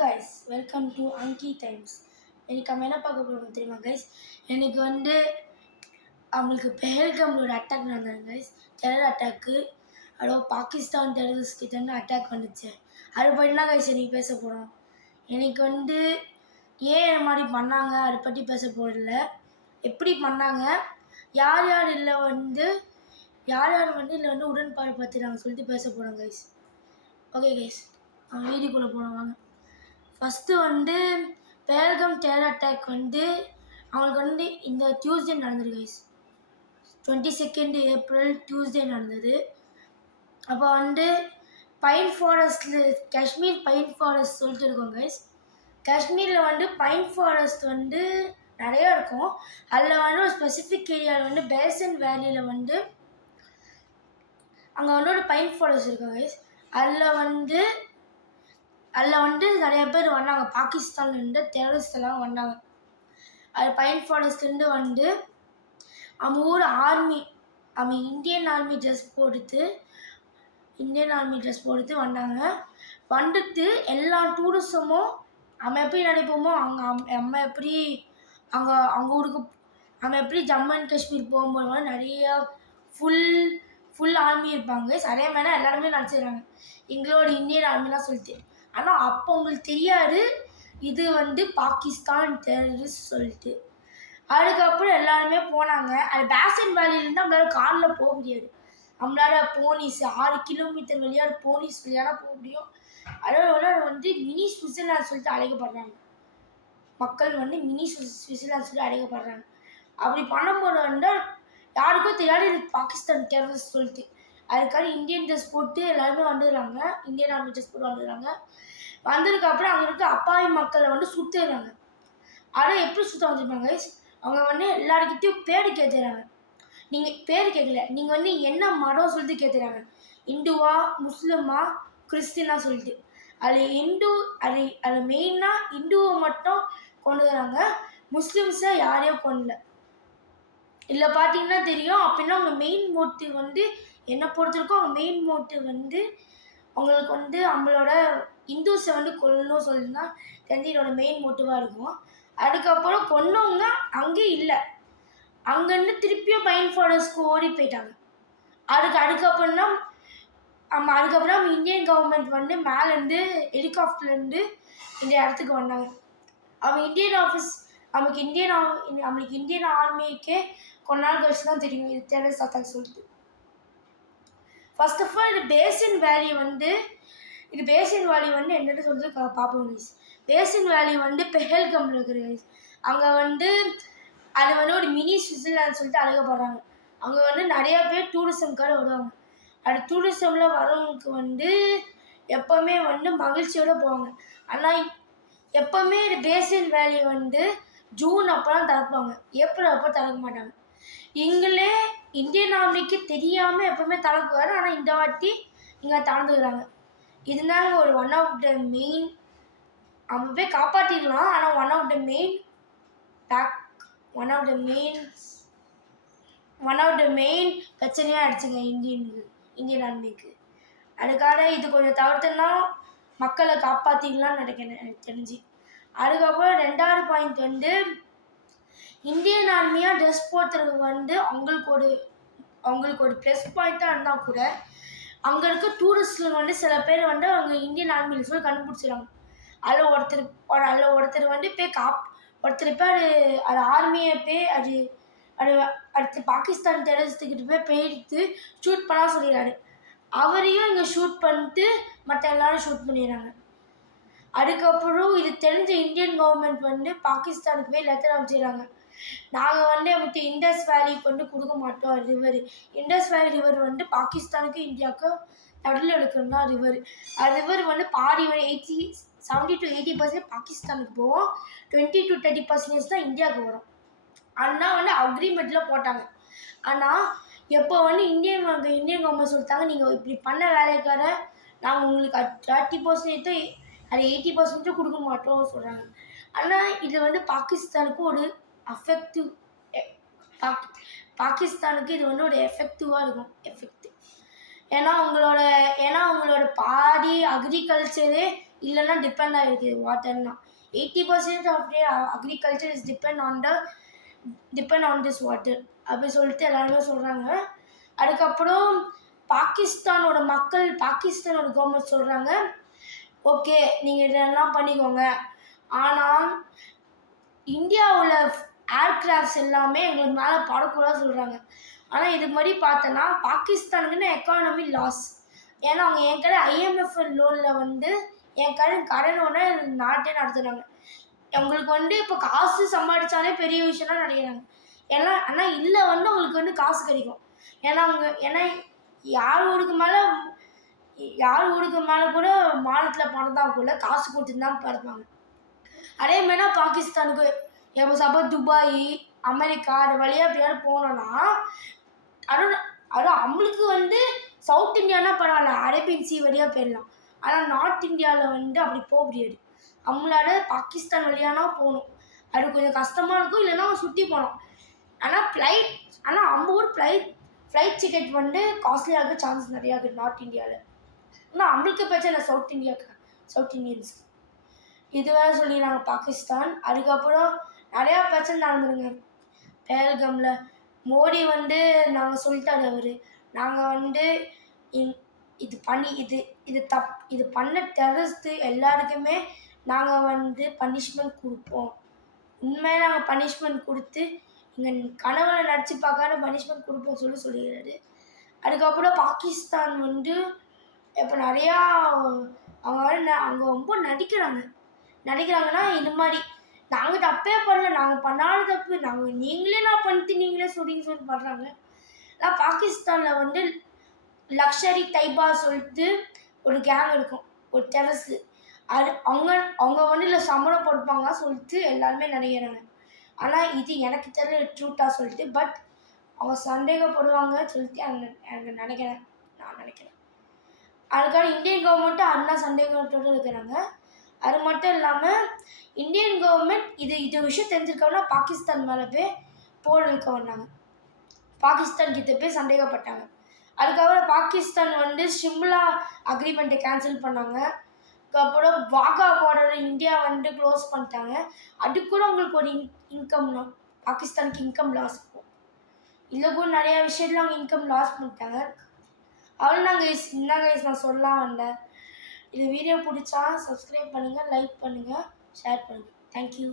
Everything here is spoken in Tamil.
கைஸ், வெல்கம் டு அங்கி டைம்ஸ். இன்னைக்கு நம்ம என்ன பார்க்க போகிறோம் தெரியுமா கைஸ்? எனக்கு அவங்களுக்கு பெஹல்காம்ல ஒரு அட்டாக் நடந்தாங்க guys. Terror attack. Pakistan terrorist கிட்டேருந்து அட்டாக் வந்துச்சு. அது பற்றி தான் கைஸ் இன்னைக்கு பேச போகிறோம். எனக்கு ஏன் இந்த மாதிரி பண்ணாங்க அதை பற்றி பேச போகிறதில்ல. எப்படி பண்ணாங்க, யார் யார் இதில் உடன்பாடு பற்றி நாங்கள் சொல்லிட்டு பேச போகிறோம் கைஸ். ஓகே கைஸ், வீடியோக்குள்ளே போனோம் வாங்க. ஃபஸ்ட்டு பெஹல்காம் டெரர் அட்டாக் அவங்களுக்கு இந்த டியூஸ்டே நடந்தது கைஸ். 22 ஏப்ரல் டியூஸ்டே நடந்தது. அப்போ பைன் ஃபாரஸ்ட்டில் காஷ்மீர் பைன் ஃபாரஸ்ட் சொல்லிட்டு இருக்கோம் கைஸ். காஷ்மீரில் பைன் ஃபாரஸ்ட் நிறையா இருக்கும். அதில் ஒரு ஸ்பெசிஃபிக் ஏரியாவில் பேசன் வேலியில் அங்கே ஒரு பைன் ஃபாரஸ்ட் இருக்கும் கைஸ். அதில் நிறைய பேர் வந்தாங்க. பாகிஸ்தான்லேருந்து டெரரிஸ்ட் எல்லாம் வந்தாங்க. அது பைன் ஃபாரஸ்ட்லேருந்து அவங்க ஊர் ஆர்மி, அவங்க இந்தியன் ஆர்மி ட்ரெஸ் போட்டு வந்தாங்க. எல்லா டூரிசமும் நம்ம எப்படி நினைப்போமோ நம்ம எப்படி ஜம்மு அண்ட் காஷ்மீர் போகும்போது நிறையா ஃபுல் ஆர்மி இருப்பாங்க. அதே மாதிரி தான் எல்லாருமே நினச்சிடுறாங்க எங்களோட இந்தியன் ஆர்மிலாம் சொல்லிட்டு. ஆனால் அப்போ உங்களுக்கு தெரியாது இது பாகிஸ்தான் டெரரிஸ்ட் சொல்லிட்டு. அதுக்கப்புறம் எல்லாருமே போனாங்க. அது பேசன் வேலியிலேருந்து நம்மளால காரில் போக முடியாது. நம்மளால போனீஸ் 6 கிலோமீட்டர் வழியாக போனீஸ் வழியாக போக முடியும். அதோட மினி சுவிட்சர்லாந்து சொல்லிட்டு அழைக்கப்படுறாங்க. மக்கள் மினி சுவிட்சர்லாந்து சொல்லிட்டு அழைக்கப்படுறாங்க. அப்படி பண்ணும்போது யாருக்கும் தெரியாது இது பாகிஸ்தான் டெரரிஸ்ட் சொல்லிட்டு. அதுக்காக இந்தியன் ட்ரெஸ் போட்டு எல்லாருமே வந்துடுறாங்க. இந்தியன் ஆர்மி ட்ரெஸ் போட்டு வந்துடுறாங்க. வந்ததுக்கப்புறம் அங்கே இருக்க அப்பாவி மக்களை சுற்றுறாங்க. அதை எப்படி சுற்ற வந்துருப்பாங்க, அவங்க எல்லாருக்கிட்டையும் பேர் கேட்டுறாங்க. நீங்கள் பேர் கேட்கல, நீங்கள் என்ன மதம் சொல்லிட்டு கேட்டுறாங்க. இந்துவா, முஸ்லிமா, கிறிஸ்டினா சொல்லிட்டு. அது மெயினாக இந்துவை மட்டும் கொண்டு வராங்க. முஸ்லிம்ஸை யாரையும் கொண்டல. இதில் பார்த்தீங்கன்னா தெரியும். அப்படின்னா அவங்க மெயின் மோட்டிவ் என்னை பொறுத்திருக்கும். அவங்க மெயின் மோட்டிவ் அவங்களுக்கு அவங்களோட இந்துஸை கொல்லணும் சொல்லிட்டுனா தெரிஞ்சு இதோட மெயின் மோட்டிவாக இருக்கும். அதுக்கப்புறம் கொன்னவங்க அங்கே இல்லை. அங்கேருந்து திருப்பியும் பைன் ஃபாரஸ்ட்க்கு ஓடி போயிட்டாங்க. அதுக்கப்புறம் தான் இந்தியன் கவர்மெண்ட் மேலேருந்து ஹெலிகாப்டர்லேருந்து இந்த இடத்துக்கு வந்தாங்க. நம்மளுக்கு இந்தியன் ஆர்மிக்கே கொஞ்ச நாள் கழிச்சு தான் தெரியும் இது டெரரிஸ்ட் அட்டாக் சொல்லிட்டு. ஃபர்ஸ்ட் ஆஃப் ஆல் இது பேசன் வேலி என்னென்னு சொல்லிட்டு பார்ப்போம் கைஸ். பேசன் வேலி பெஹல்காமில் இருக்கிற கைஸ். அங்கே அது ஒரு மினி சுவிட்சர்லாந்து சொல்லிட்டு அழைக்கப்படுறாங்க. அங்கே நிறையா பேர் டூரிசம்காக வருவாங்க. அது டூரிசமில் வரவங்களுக்கு எப்போவுமே மகிழ்ச்சியோடு போவாங்க. ஆனால் எப்போவுமே பேசன் வேலி ஜூன் அப்போ தான் திறப்பாங்க. ஏப்ரல் அப்போ திறக்க மாட்டாங்க. இந்தியன் ஆர்மிக்கு தெரியாமல் எப்போவுமே திறக்குவாரு. ஆனால் இந்த வாட்டி இங்கே திறந்துக்கிறாங்க. இதுதாங்க ஒன் ஆஃப் த மெயின். அவங்க போய் காப்பாற்றிடலாம். ஆனால் ஒன் ஆஃப் த மெயின் பிரச்சனையாக ஆயிடுச்சுங்க இந்தியன் ஆர்மிக்கு. அதுக்காக இது கொஞ்சம் தவிர்த்துனா மக்களை காப்பாற்றிடலாம்னு நினைக்கிறேன் எனக்கு தெரிஞ்சு. அதுக்கப்புறம் 2வது பாயிண்ட் இந்தியன் ஆர்மியாக ட்ரெஸ் போட்டுறது அவங்களுக்கு ஒரு ப்ளஸ் பாயிண்ட்டாக இருந்தால் கூட அங்கே இருக்க டூரிஸ்டில் சில பேர் அவங்க இந்தியன் ஆர்மியில் சொல்லி கண்டுபிடிச்சிடுறாங்க. அதில் ஒருத்தர் அது ஆர்மியை அடுத்து பாகிஸ்தான் டெரரிஸ்ட்டுக்கிட்ட போயிட்டு ஷூட் பண்ண சொல்லிடுறாரு. அவரையும் இங்கே ஷூட் பண்ணிட்டு மற்ற எல்லாரும் ஷூட் பண்ணிடுறாங்க. அதுக்கப்புறம் இது தெரிஞ்ச இந்தியன் கவர்மெண்ட் பாகிஸ்தானுக்கு போய் லெட்டர் அனுப்பிச்சிடுறாங்க. நாங்கள் அவங்களுக்கு இண்டஸ் வேலி கொடுக்க மாட்டோம். ரிவர் இண்டஸ் வேலி ரிவர் பாகிஸ்தானுக்கு இந்தியாவுக்கு நடுவில் எடுக்கணும் தான் ரிவர். ரிவர் பாதி 70 to 80% பாகிஸ்தானுக்கு போகும். 20 to 30% தான் இந்தியாவுக்கு வரும். ஆனால் அக்ரிமெண்ட்டில் போட்டாங்க. ஆனால் எப்போ இந்தியன் கவர்மெண்ட் சொல்லிட்டாங்க, நீங்கள் இப்படி பண்ண வேலைக்கார நாங்கள் உங்களுக்கு 30% அது 80% கொடுக்க மாட்டோம் சொல்கிறாங்க. ஆனால் இது பாகிஸ்தானுக்கு ஒரு பாகிஸ்தானுக்கு இது ஒரு எஃபெக்டிவாக இருக்கும். ஏன்னா அவங்களோட பாதி அக்ரிகல்ச்சரே இல்லைன்னா டிபெண்ட் ஆகிருக்கு வாட்டர்லாம். 80% of the agriculture is depend on this water அப்படி சொல்லிட்டு எல்லாருமே சொல்கிறாங்க. அதுக்கப்புறம் பாகிஸ்தானோட கவர்மெண்ட் சொல்கிறாங்க, ஓகே நீங்கள் இதெல்லாம் பண்ணிக்கோங்க, ஆனால் இந்தியாவில் ஏர்கிராஃப்ட்ஸ் எல்லாமே எங்களுக்கு மேலே படக்கூடாது சொல்கிறாங்க. ஆனால் இது மாதிரி பார்த்தோன்னா பாகிஸ்தானுக்குன்னு எக்கானமி லாஸ். ஏன்னா அவங்க என் கடை IMF லோனில் என் கடனோட நாட்டே நடத்துகிறாங்க. உங்களுக்கு இப்போ காசு சம்பாதிச்சாலே பெரிய விஷயம்லாம் நினைக்கிறாங்க. ஆனால் இல்லை உங்களுக்கு காசு கிடைக்கும். ஏன்னா யார் ஊருக்கு மேலே கூட மாநிலத்தில் பிறந்தா கூட காசு கொடுத்துட்டு தான் பிறப்பாங்க. அதே மாதிரினா பாகிஸ்தானுக்கு எப்போ சப்போஸ் துபாய், அமெரிக்கா அது வழியாக எப்படியாவது போனோன்னா அதுவும் நம்மளுக்கு சவுத் இந்தியானா பரவாயில்ல, அரேபியன் சி வழியாக போயிடலாம். ஆனால் நார்த் இந்தியாவில் அப்படி போக முடியாது. நம்மளால பாகிஸ்தான் வழியானா போகணும். அது கொஞ்சம் கஷ்டமாக இருக்கும், இல்லைன்னா சுற்றி போனோம். ஆனால் நம்ம ஊர் ஃப்ளைட் டிக்கெட் காஸ்ட்லியாக இருக்க சான்ஸ் நிறையா இருக்குது நார்த் இந்தியாவில். ஆனால் நம்மளுக்கு பிரச்சனை சவுத் இந்தியன்ஸ்க்கு. இது வேறு சொல்லிடுறாங்க பாகிஸ்தான். அதுக்கப்புறம் நிறையா பிரச்சனை நடந்துருங்க பேல்கமில். மோடி நாங்கள் சொல்லிட்டாரு, நாங்கள் இது பண்ண டெரரிஸ்ட்டு எல்லாருக்குமே நாங்கள் பனிஷ்மெண்ட் கொடுப்போம். உண்மையாக நாங்கள் பனிஷ்மெண்ட் கொடுத்து எங்கள் கனவுல நடிச்சு பார்க்காத பனிஷ்மெண்ட் கொடுப்போம் சொல்லிடுறாரு. அதுக்கப்புறம் பாகிஸ்தான் இப்போ நிறையா அவங்க ரொம்ப நடிக்கிறாங்கன்னா இது மாதிரி நாங்கள் தப்பே பண்ணல, நாங்கள் பண்ணாத தப்பு நீங்களே நீங்களே சொல்லிட்டு பண்ணுறாங்க. ஆனால் பாகிஸ்தானில் லக்ஷரி தைபா சொல்லிட்டு ஒரு கேங் இருக்கும், ஒரு டெரரிஸ்ட். அவங்க இல்லை சம்பளம் கொடுப்பாங்க சொல்லிட்டு எல்லாருமே நினைக்கிறாங்க. ஆனால் இது எனக்கு தெரியல ட்ரூட்டாக சொல்லிட்டு, பட் அவங்க சந்தேகப்படுவாங்க சொல்லிட்டு நான் நினைக்கிறேன். அதுக்காக இந்தியன் கவர்மெண்ட்டும் அண்ணா சந்தேகத்தோடு இருக்கிறாங்க. அது மட்டும் இல்லாமல் இந்தியன் கவர்மெண்ட் இது விஷயம் தெரிஞ்சிருக்கோன்னா பாகிஸ்தான் மேலே போய் போர் வைக்க வந்தாங்க. பாகிஸ்தான் கிட்ட போய் சந்தேகப்பட்டாங்க. அதுக்கப்புறம் பாகிஸ்தான் ஷிம்லா அக்ரிமெண்ட்டை கேன்சல் பண்ணாங்க. அதுக்கப்புறம் வாகா பார்டர் இந்தியா க்ளோஸ் பண்ணிட்டாங்க. அது கூட உங்களுக்கு ஒரு இன்கம் தான், பாகிஸ்தானுக்கு இன்கம் லாஸ் இருக்கும். இதில் கூட நிறையா விஷயத்தில் அவங்க இன்கம் லாஸ் பண்ணிட்டாங்க. அவ்வளோ நான் சொல்லலாம் வந்தேன். இது வீடியோ பிடிச்சா சப்ஸ்கிரைப் பண்ணுங்கள், லைக் பண்ணுங்கள், ஷேர் பண்ணுங்கள். தேங்க்யூ.